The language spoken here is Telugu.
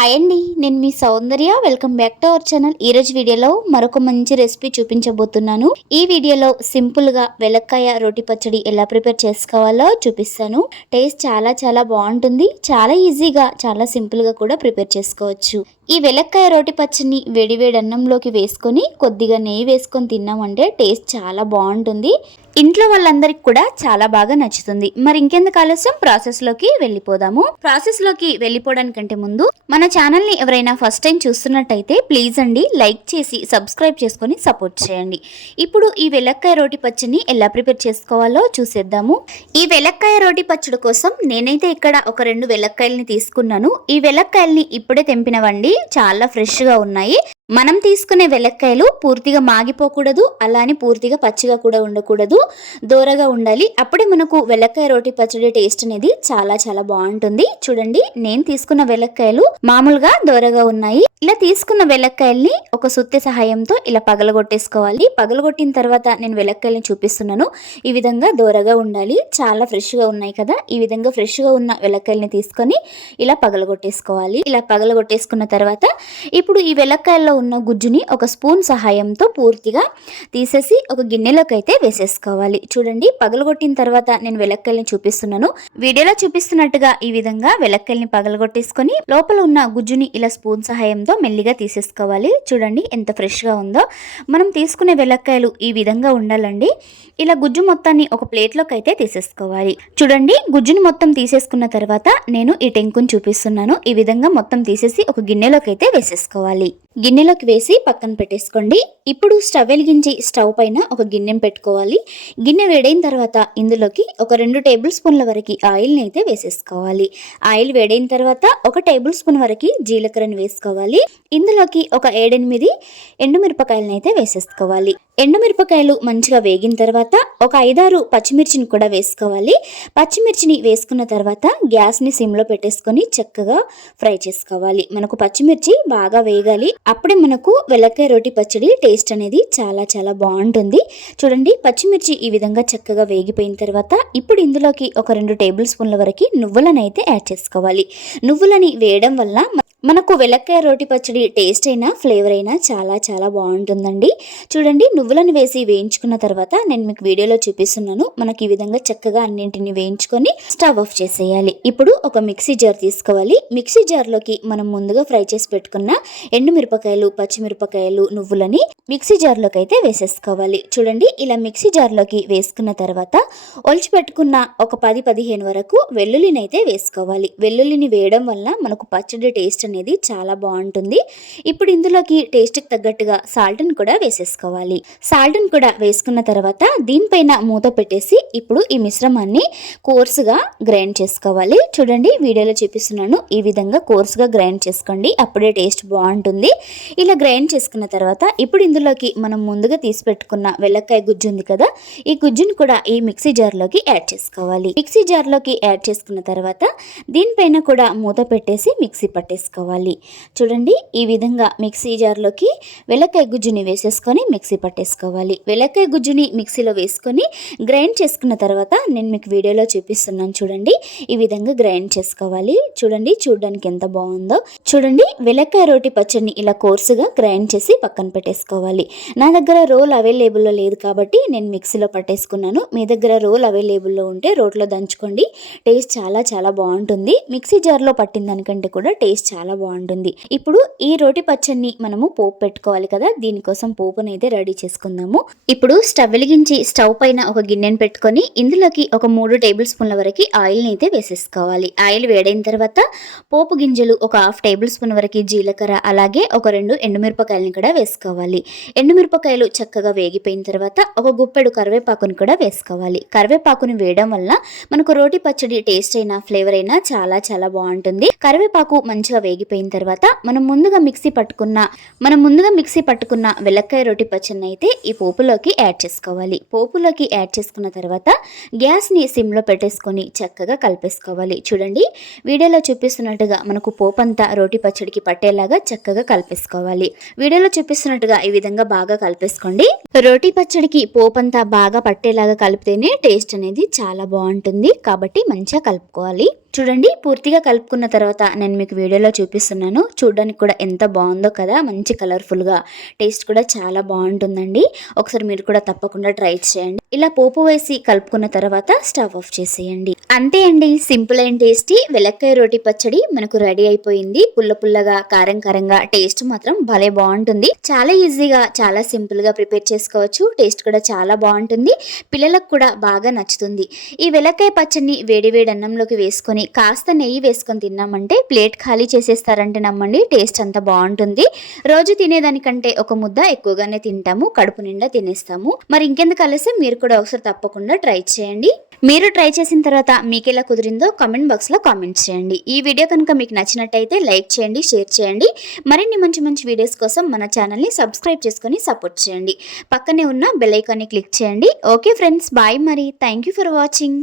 హాయ్ అండి నేను మీ Soundarya. Welcome back to our channel ఈరోజు వీడియోలో మరొక మంచి రెసిపీ చూపించబోతున్నాను. ఈ వీడియోలో సింపుల్గా వెలక్కాయ రోటి పచ్చడి ఎలా ప్రిపేర్ చేసుకోవాలో చూపిస్తాను. టేస్ట్ చాలా చాలా బాగుంటుంది. చాలా ఈజీగా చాలా సింపుల్గా కూడా ప్రిపేర్ చేసుకోవచ్చు. ఈ వెలక్కాయ రోటి పచ్చడిని వేడివేడి అన్నంలోకి వేసుకొని కొద్దిగా నెయ్యి వేసుకొని తిన్నామంటే టేస్ట్ చాలా బాగుంటుంది. ఇంట్లో వాళ్ళందరికి కూడా చాలా బాగా నచ్చుతుంది. మరి ఇంకెందుకు ఆలస్యం? ప్రాసెస్లోకి వెళ్ళిపోదాము. ప్రాసెస్లోకి వెళ్ళిపోవడానికంటే ముందు మన ఛానల్ని ఎవరైనా ఫస్ట్ టైం చూస్తున్నట్టయితే ప్లీజ్ అండి లైక్ చేసి సబ్స్క్రైబ్ చేసుకొని సపోర్ట్ చేయండి. ఇప్పుడు ఈ వెలక్కాయ రోటి పచ్చడిని ఎలా ప్రిపేర్ చేసుకోవాలో చూసేద్దాము. ఈ వెలక్కాయ రోటి పచ్చడి కోసం నేనైతే ఇక్కడ ఒక రెండు వెలక్కాయల్ని తీసుకున్నాను. ఈ వెలక్కాయల్ని ఇప్పుడే తెంపినవండి. చాలా ఫ్రెష్గా ఉన్నాయి. మనం తీసుకునే వెలక్కాయలు పూర్తిగా మాగిపోకూడదు అలానే పూర్తిగా పచ్చిగా కూడా ఉండకూడదు దూరగా ఉండాలి. అప్పుడే మనకు వెలక్కాయ రోటి పచ్చడి టేస్ట్ అనేది చాలా చాలా బాగుంటుంది. చూడండి నేను తీసుకున్న వెలక్కాయలు మామూలుగా దూరగా ఉన్నాయి. ఇలా తీసుకున్న వెలక్కాయల్ని ఒక సుత్తి సహాయంతో ఇలా పగలగొట్టేసుకోవాలి. పగలగొట్టిన తర్వాత నేను వెలక్కాయల్ని చూపిస్తున్నాను. ఈ విధంగా దూరగా ఉండాలి. చాలా ఫ్రెష్గా ఉన్నాయి కదా. ఈ విధంగా ఫ్రెష్గా ఉన్న వెలక్కాయల్ని తీసుకొని ఇలా పగలగొట్టేసుకోవాలి. ఇలా పగలగొట్టేసుకున్న తర్వాత ఇప్పుడు ఈ వెలక్కాయల్లో ఉన్న గుజ్జుని ఒక స్పూన్ సహాయంతో పూర్తిగా తీసేసి ఒక గిన్నెలోకి అయితే వేసేసుకోవాలి. చూడండి పగలగొట్టిన తర్వాత నేను వెలక్కాయల్ని చూపిస్తున్నాను. వీడియోలో చూపిస్తున్నట్టుగా ఈ విధంగా వెలక్కాయల్ని పగలగొట్టేసుకొని లోపల ఉన్న గుజ్జుని ఇలా స్పూన్ సహాయంతో మెల్లిగా తీసేసుకోవాలి. చూడండి ఎంత ఫ్రెష్గా ఉందో. మనం తీసుకునే వెలక్కాయలు ఈ విధంగా ఉండాలండి. ఇలా గుజ్జు మొత్తాన్ని ఒక ప్లేట్లోకి అయితే తీసేసుకోవాలి. చూడండి గుజ్జుని మొత్తం తీసేసుకున్న తర్వాత నేను ఈ టెంకుని చూపిస్తున్నాను. ఈ విధంగా మొత్తం తీసేసి ఒక గిన్నెలోకి అయితే వేసేసుకోవాలి. గిన్నెలోకి వేసి పక్కన పెట్టేసుకోండి. ఇప్పుడు స్టవ్ వెలిగించి స్టవ్ పైన ఒక గిన్నెను పెట్టుకోవాలి. గిన్నె వేడైన తర్వాత ఇందులోకి ఒక రెండు టేబుల్ స్పూన్ల వరకు ఆయిల్ని అయితే వేసేసుకోవాలి. ఆయిల్ వేడైన తర్వాత ఒక టేబుల్ స్పూన్ వరకు జీలకర్రని వేసుకోవాలి. ఇందులోకి ఒక ఏడెనిమిది ఎండుమిరపకాయలను అయితే వేసేసుకోవాలి. ఎండుమిరపకాయలు మంచిగా వేగిన తర్వాత ఒక ఐదారు పచ్చిమిర్చిని కూడా వేసుకోవాలి. పచ్చిమిర్చిని వేసుకున్న తర్వాత గ్యాస్ని సిమ్లో పెట్టేసుకొని చక్కగా ఫ్రై చేసుకోవాలి. మనకు పచ్చిమిర్చి బాగా వేగాలి. అప్పుడే మనకు వెల్లకాయ రోటి పచ్చడి టేస్ట్ అనేది చాలా చాలా బాగుంటుంది. చూడండి పచ్చిమిర్చి ఈ విధంగా చక్కగా వేగిపోయిన తర్వాత ఇప్పుడు ఇందులోకి ఒక రెండు టేబుల్ స్పూన్ల వరకు నువ్వులను అయితే యాడ్ చేసుకోవాలి. నువ్వులని వేయడం వల్ల మనకు వెలక్కాయ రోటి పచ్చడి టేస్ట్ అయినా ఫ్లేవర్ అయినా చాలా చాలా బాగుంటుందండి. చూడండి నువ్వులను వేసి వేయించుకున్న తర్వాత నేను మీకు వీడియోలో చూపిస్తున్నాను. మనకి ఈ విధంగా చక్కగా అన్నింటిని వేయించుకొని స్టవ్ ఆఫ్ చేసేయాలి. ఇప్పుడు ఒక మిక్సీ జార్ తీసుకోవాలి. మిక్సీ జార్లోకి మనం ముందుగా ఫ్రై చేసి పెట్టుకున్న ఎండుమిరపకాయలు పచ్చిమిరపకాయలు నువ్వులని మిక్సీ జార్లోకి అయితే వేసేసుకోవాలి. చూడండి ఇలా మిక్సీ జార్లోకి వేసుకున్న తర్వాత ఒలిచి పెట్టుకున్న ఒక పది పదిహేను వరకు వెల్లుల్లిని అయితే వేసుకోవాలి. వెల్లుల్లిని వేయడం వల్ల మనకు పచ్చడి టేస్ట్ అనేది చాలా బాగుంటుంది. ఇప్పుడు ఇందులోకి టేస్ట్కి తగ్గట్టుగా సాల్ట్ని కూడా వేసేసుకోవాలి. సాల్ట్ని కూడా వేసుకున్న తర్వాత దీనిపైన మూత పెట్టేసి ఇప్పుడు ఈ మిశ్రమాన్ని కోర్సుగా గ్రైండ్ చేసుకోవాలి. చూడండి వీడియోలో చూపిస్తున్నాను. ఈ విధంగా కోర్సుగా గ్రైండ్ చేసుకోండి. అప్పుడే టేస్ట్ బాగుంటుంది. ఇలా గ్రైండ్ చేసుకున్న తర్వాత ఇప్పుడు ఇందులోకి మనం ముందుగా తీసి పెట్టుకున్న వెల్లక్కాయ గుజ్జు ఉంది కదా ఈ గుజ్జును కూడా ఈ మిక్సీ జార్లోకి యాడ్ చేసుకోవాలి. మిక్సీ జార్లోకి యాడ్ చేసుకున్న తర్వాత దీనిపైన కూడా మూత పెట్టేసి మిక్సీ పట్టేసుకోవాలి. చూడండి ఈ విధంగా మిక్సీ జార్లోకి వెలకాయ గుజ్జుని వేసేసుకొని మిక్సీ పట్టేసుకోవాలి. వెలకాయ గుజ్జుని మిక్సీలో వేసుకొని గ్రైండ్ చేసుకున్న తర్వాత నేను మీకు వీడియోలో చూపిస్తున్నాను చూడండి. ఈ విధంగా గ్రైండ్ చేసుకోవాలి. చూడండి చూడడానికి ఎంత బాగుందో. చూడండి వెలకాయ రోటి పచ్చడిని ఇలా కోర్సుగా గ్రైండ్ చేసి పక్కన పెట్టేసుకోవాలి. నా దగ్గర రోల్ అవైలబుల్లో లేదు కాబట్టి నేను మిక్సీలో పట్టేసుకున్నాను. మీ దగ్గర రోల్ అవైలబుల్లో ఉంటే రోట్లో దంచుకోండి. టేస్ట్ చాలా చాలా బాగుంటుంది. మిక్సీ జార్లో పట్టిన దానికంటే కూడా టేస్ట్ చాలా బాగుంటుంది. ఇప్పుడు ఈ రోటి పచ్చడిని మనము పోపు పెట్టుకోవాలి కదా దీనికోసం పోపును అయితే రెడీ చేసుకుందాము. ఇప్పుడు స్టవ్ వెలిగించి స్టవ్ పైన ఒక గిన్నెను పెట్టుకొని ఇందులోకి ఒక మూడు టేబుల్ స్పూన్ల వరకు ఆయిల్ని అయితే వేసేసుకోవాలి. ఆయిల్ వేడైన తర్వాత పోపు గింజలు ఒక హాఫ్ టేబుల్ స్పూన్ వరకు జీలకర్ర అలాగే ఒక రెండు ఎండుమిరపకాయలను కూడా వేసుకోవాలి. ఎండుమిరపకాయలు చక్కగా వేగిపోయిన తర్వాత ఒక గుప్పెడు కరివేపాకుని కూడా వేసుకోవాలి. కరివేపాకుని వేయడం వల్ల మనకు రోటి పచ్చడి టేస్ట్ అయినా ఫ్లేవర్ అయినా చాలా చాలా బాగుంటుంది. కరివేపాకు మంచిగా వేగిపోయిన తర్వాత మనం ముందుగా మిక్సీ పట్టుకున్న మనం ముందుగా మిక్సీ పట్టుకున్న వెల్లక్కాయ రోటి పచ్చడిని అయితే ఈ పోపులోకి యాడ్ చేసుకోవాలి. పోపులోకి యాడ్ చేసుకున్న తర్వాత గ్యాస్ని సిమ్లో పెట్టేసుకొని చక్కగా కలిపేసుకోవాలి. చూడండి వీడియోలో చూపిస్తున్నట్టుగా మనకు పోపంతా రోటి పచ్చడికి పట్టేలాగా చక్కగా కలిపేసుకోవాలి. వీడియోలో చూపిస్తున్నట్టుగా ఈ విధంగా బాగా కలిపేసుకోండి. రోటీ పచ్చడికి పోపంతా బాగా పట్టేలాగా కలిపితేనే టేస్ట్ అనేది చాలా బాగుంటుంది. కాబట్టి మంచిగా కలుపుకోవాలి. చూడండి పూర్తిగా కలుపుకున్న తర్వాత నేను మీకు వీడియోలో చూపిస్తున్నాను. చూడడానికి కూడా ఎంత బాగుందో కదా మంచి కలర్ఫుల్గా టేస్ట్ కూడా చాలా బాగుంటుందండి. ఒకసారి మీరు కూడా తప్పకుండా ట్రై చేయండి. ఇలా పోపు వేసి కలుపుకున్న తర్వాత స్టవ్ ఆఫ్ చేసేయండి. అంతే అండి సింపుల్ అండ్ టేస్టీ. వెలక్కాయ రోటి పచ్చడి మనకు రెడీ అయిపోయింది. పుల్ల పుల్లగా కారం కారంగా టేస్ట్ మాత్రం భలే బాగుంటుంది. చాలా ఈజీగా చాలా సింపుల్గా ప్రిపేర్ చేసి చేసుకోవచ్చు. టేస్ట్ కూడా చాలా బాగుంటుంది. పిల్లలకు కూడా బాగా నచ్చుతుంది. ఈ వెలక్కాయ పచ్చడిని వేడి వేడి అన్నంలోకి వేసుకొని కాస్త నెయ్యి వేసుకొని తిన్నామంటే ప్లేట్ ఖాళీ చేసేస్తారంటే నమ్మండి. టేస్ట్ అంత బాగుంటుంది. రోజు తినేదానికంటే ఒక ముద్ద ఎక్కువగానే తింటాము. కడుపు నిండా తినేస్తాము. మరి ఇంకెందుకు కలిసి మీరు కూడా ఒకసారి తప్పకుండా ట్రై చేయండి. మీరు ట్రై చేసిన తర్వాత మీకు ఎలా కుదిరిందో కామెంట్ బాక్స్లో కామెంట్ చేయండి. ఈ వీడియో కనుక మీకు నచ్చినట్టయితే లైక్ చేయండి షేర్ చేయండి. మరిన్ని మంచి మంచి వీడియోస్ కోసం మన ఛానల్ని సబ్స్క్రైబ్ చేసుకొని సపోర్ట్ చేయండి. పక్కనే ఉన్న బెల్ ఐకాన్ని క్లిక్ చేయండి. ఓకే ఫ్రెండ్స్ బాయ్ మరి. Thank you for watching